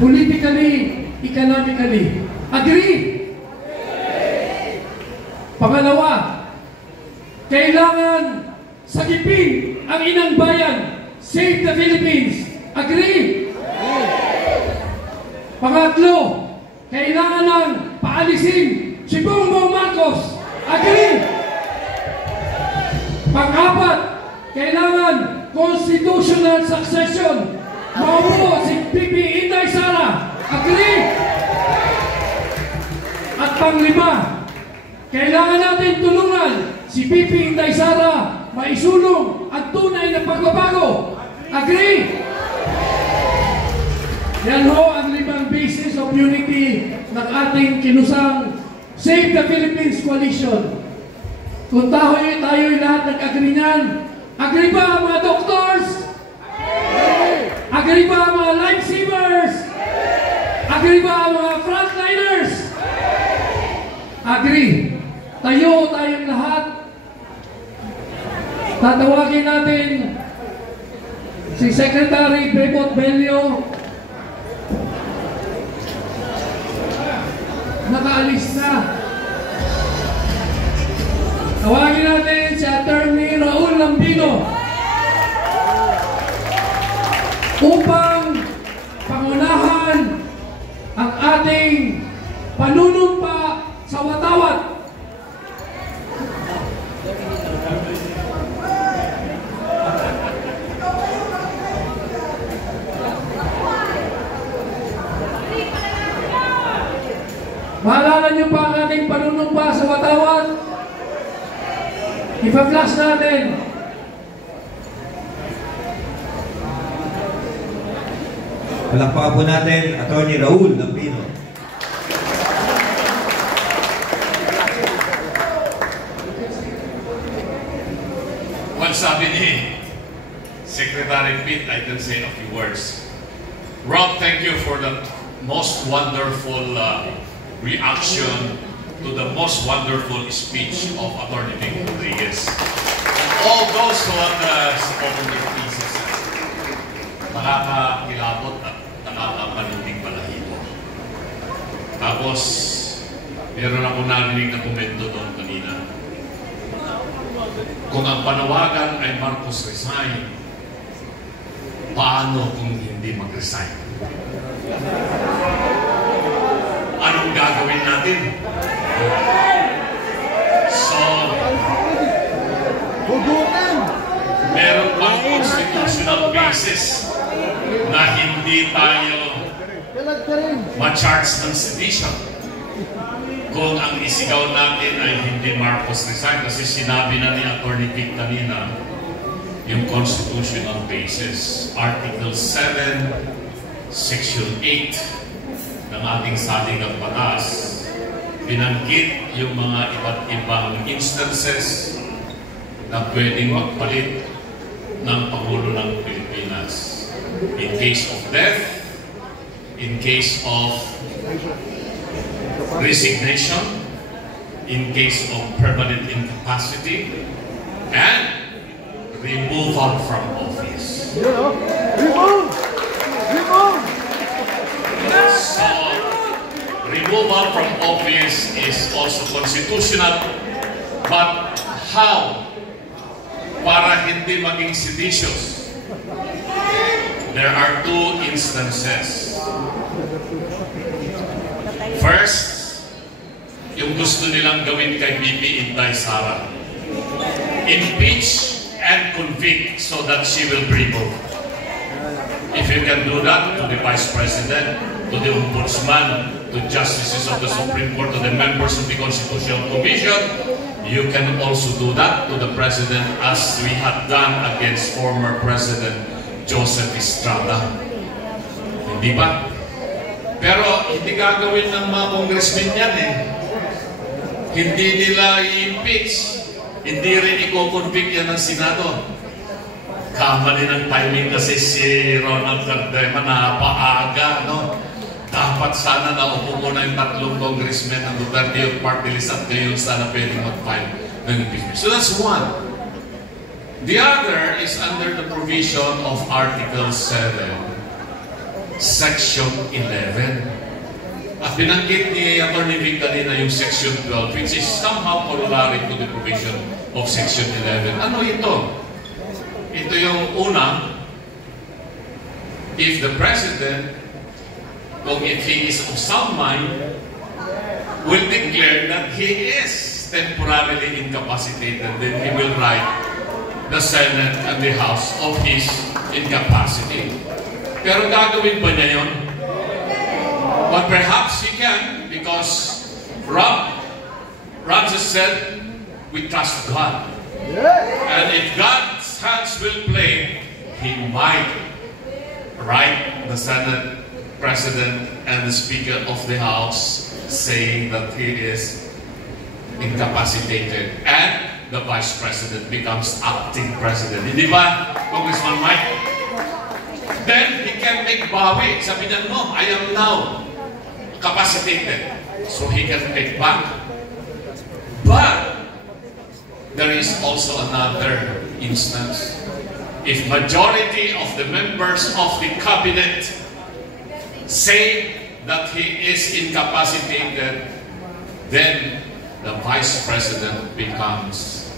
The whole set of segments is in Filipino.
politically, economically. Agree? Pangalawa, kailangan sagipin ang inang bayan. Save the Philippines. Agree? Pangatlo, kailangan ng paalisin si Bongbong Marcos. Agree? Pang-apat, kailangan constitutional succession. Maupo si PP Inday Sara. Agree? At pang-lima, kailangan natin tulungan si PP Inday Sara maisulong ang tunay na pagbabago. Agree? Yan ho ang 5 basis of unity ng ating kinusang Save the Philippines Coalition. Kung tayo'y lahat nag-agree niyan, agree ba ang mga doctors? Agree ba ang mga lifesavers? Agree ba ang mga frontliners? Agree. Tayong lahat. Tatawagin natin si Secretary Bebot Bello. Nakaalis na. Tawagin natin si Attorney Raul Lambino upang pangunahan ang ating panunumpa sa watawat. Maalala niyo pa ang ating panunumpa sa watawat? Ipa-flash natin. Palakpakan po natin, Atty. Raul Lambino. Well, sabi ni Secretary Pete, I can say a few words. Rob, thank you for the most wonderful reaction to the most wonderful speech of Atty. Vic Rodriguez. All those who have spoken their pieces, nakakakilabot at nakakapanindig balahibo. Tapos, meron ako narinig na komento doon kanina. Kung ang panawagan ay Marcos resign, paano kung hindi mag-resign? Anong gagawin natin? So, meron pang constitutional basis na hindi tayo ma-charge ng sedition kung ang isigaw natin ay hindi Marcos resign, kasi sinabi na ni Atty. Vic kanina yung constitutional basis, Article 7, Section 8 ng ating saligang batas, binanggit yung mga iba't ibang instances na pwedeng magpalit ng Pangulo ng Pilipinas. In case of death, in case of resignation, in case of permanent incapacity, and removal from office. Remove! So, removal from office is also constitutional, but how? Para hindi maging seditious, there are 2 instances. First, yung gusto nilang gawin kay BP Inday Sara, impeach and convict so that she will be removed. If you can do that to the Vice President, to the Ombudsman, to Justices of the Supreme Court, to the members of the Constitutional Commission, you can also do that to the President, as we have done against former President Joseph Estrada. Hindi ba? Pero hindi gagawin ng mga congressmen yan eh. Hindi nila i-impeach. Hindi rin i-convict yan ng Senado. Kamali ng timing kasi si Ronald Cardema na paaga, no? Dapat sana naupo muna yung 3 congressmen ng Duterte yung party list at ngayon sana pwedeng mag-file ng impeachment. So that's one. The other is under the provision of Article 7, Section 11. At binanggit ni Atty. Vic kanina yung Section 12, which is somehow corollary to the provision of Section 11. Ano ito? Ito yung una, if the President, kung if he is of sound mind, will declare that he is temporarily incapacitated, then he will write the Senate and the House of his incapacity. Pero gagawin ba niya yun? But perhaps he can, because Rob just said, we trust God. And if God's hands will play, he might write the Senate President and the Speaker of the House saying that he is incapacitated, and the Vice President becomes acting President. Hindi ba, Congressman Mike? Then he can make bawi. Sabi niya, no, I am now capacitated, so he can take back. But there is also another instance. If majority of the members of the cabinet say that he is incapacitated, then the Vice President becomes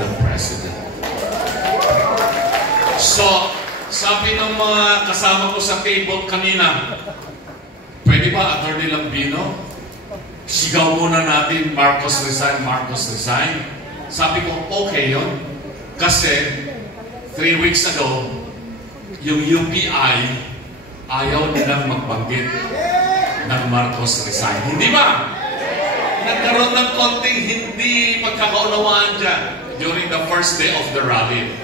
the President. So, sabi ng mga kasama ko sa table kanina, pwede ba, Atty. Lambino, sigaw muna natin, Marcos resign, Marcos resign? Sabi ko, okay yun. Kasi, 3 weeks ago, yung UPI, ayaw nilang magbanggit ng Marcos resign. Hindi ba? Nagkaroon ng konting hindi pagkakaunawaan dyan during the first day of the rally.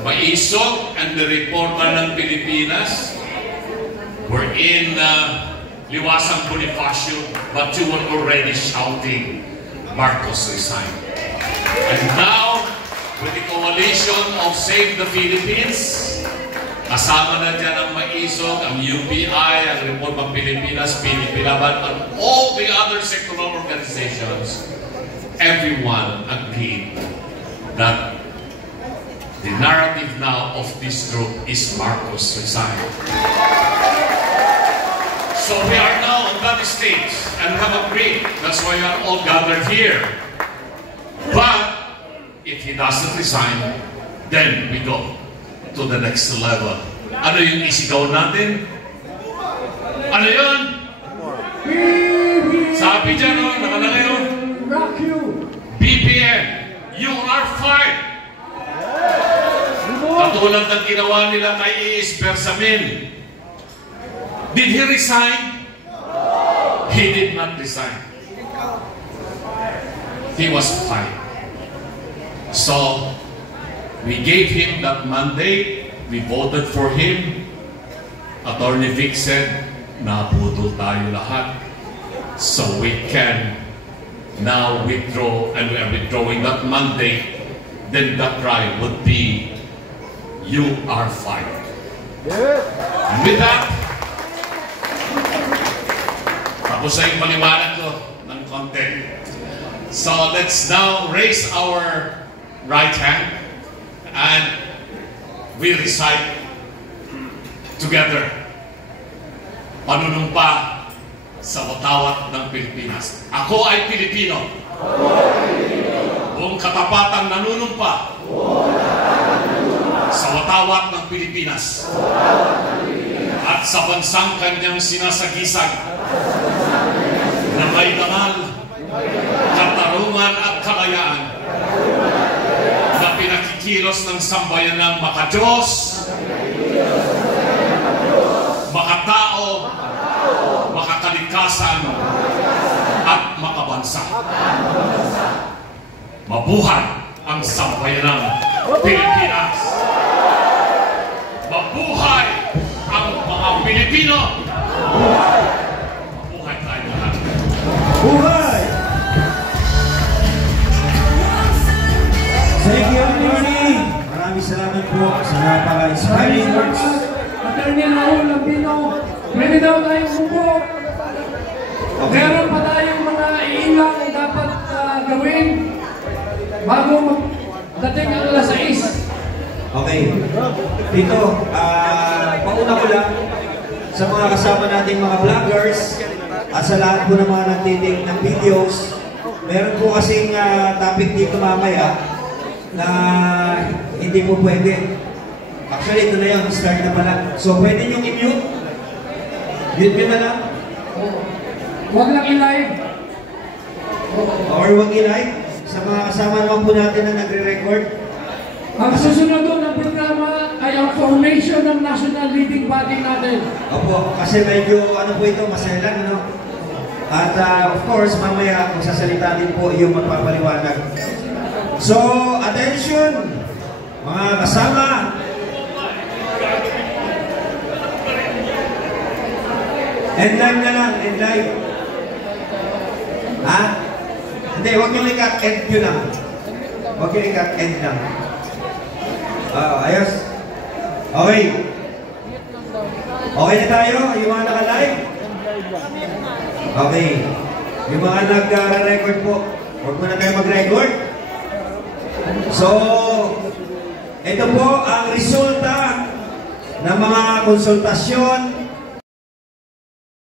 Maisog and the Reporter ng Pilipinas were in Liwasang Bonifacio, but you were already shouting, Marcos resign. And now, with the coalition of Save the Philippines, kasama na dyan ang Maisog, ang UPI, ang Report ng Pilipinas, Pinipilaban, and all the other sectoral organizations, everyone agreed that the narrative now of this group is Marcos resign. So we are now on that stage and have agreed. That's why we are all gathered here. But if he doesn't resign, then we go to the next level. Ano yung isigaw natin? Ano yun? Sabi dyan, no? Nakalagay, no? BBM, you are fired. Katulad ng ginawa nila kay Iis Bersamin. Did he resign? He did not resign. He was fired. So, we gave him that mandate. We voted for him. Atty. Vic said, naputol tayo lahat. So we can now withdraw, and we are withdrawing that mandate. Then the cry would be, you are fired. And with that, tapos na yung paliwanag ko ng konti. So let's now raise our right hand and we recite together panunumpa sa watawat ng Pilipinas. Ako ay Pilipino. Buong katapatang nanunumpa sa watawat ng Pilipinas at sa bansang kanyang sinasagisag na may dangal, katarungan at kalayaan na pinakikilos ng sambayanang makadiyos, makatao, makakalikasan at makabansa. Mabuhay ang sambayanang Pilipinas! Mabuhay ang mga Pilipino! Mabuhay tayo lahat! Buhay! Thank you, Atty. Maraming salamat po sa napaka-inspiring words. Atty. Raul Lambino, pwede daw tayong buko. Meron pa tayong mga iilang dapat gawin bago dating ang alas 6. Okay. Dito, pauna ko lang, sa mga kasama nating mga vloggers at sa lahat po ng mga nagtitig ng videos. Meron po kasing topic dito mamaya na hindi po pwede. Actually, ito na yung start na pala. So, pwede nyo i-mute. Mute nyo na lang. Huwag lang i-live. Or huwag i-live. Sa mga kasama naman po natin na nagre-record. Ang susunod doon ng programa ay ang formation ng national leading body natin. Opo, kasi medyo ano po ito, masaya lang, no? At of course, mamaya magsasalita din po yung magpapaliwanag. So, attention! Mga kasama! End live na lang, end live. Ha? Hindi, huwag nyo i-cut, end nyo lang. Huwag nyo i-cut, end lang. Ayos. Okay. Okay na tayo? Yung mga naka-live? Okay. Yung mga nag-record po, huwag mo na tayo mag-record. So, ito po ang resulta ng mga konsultasyon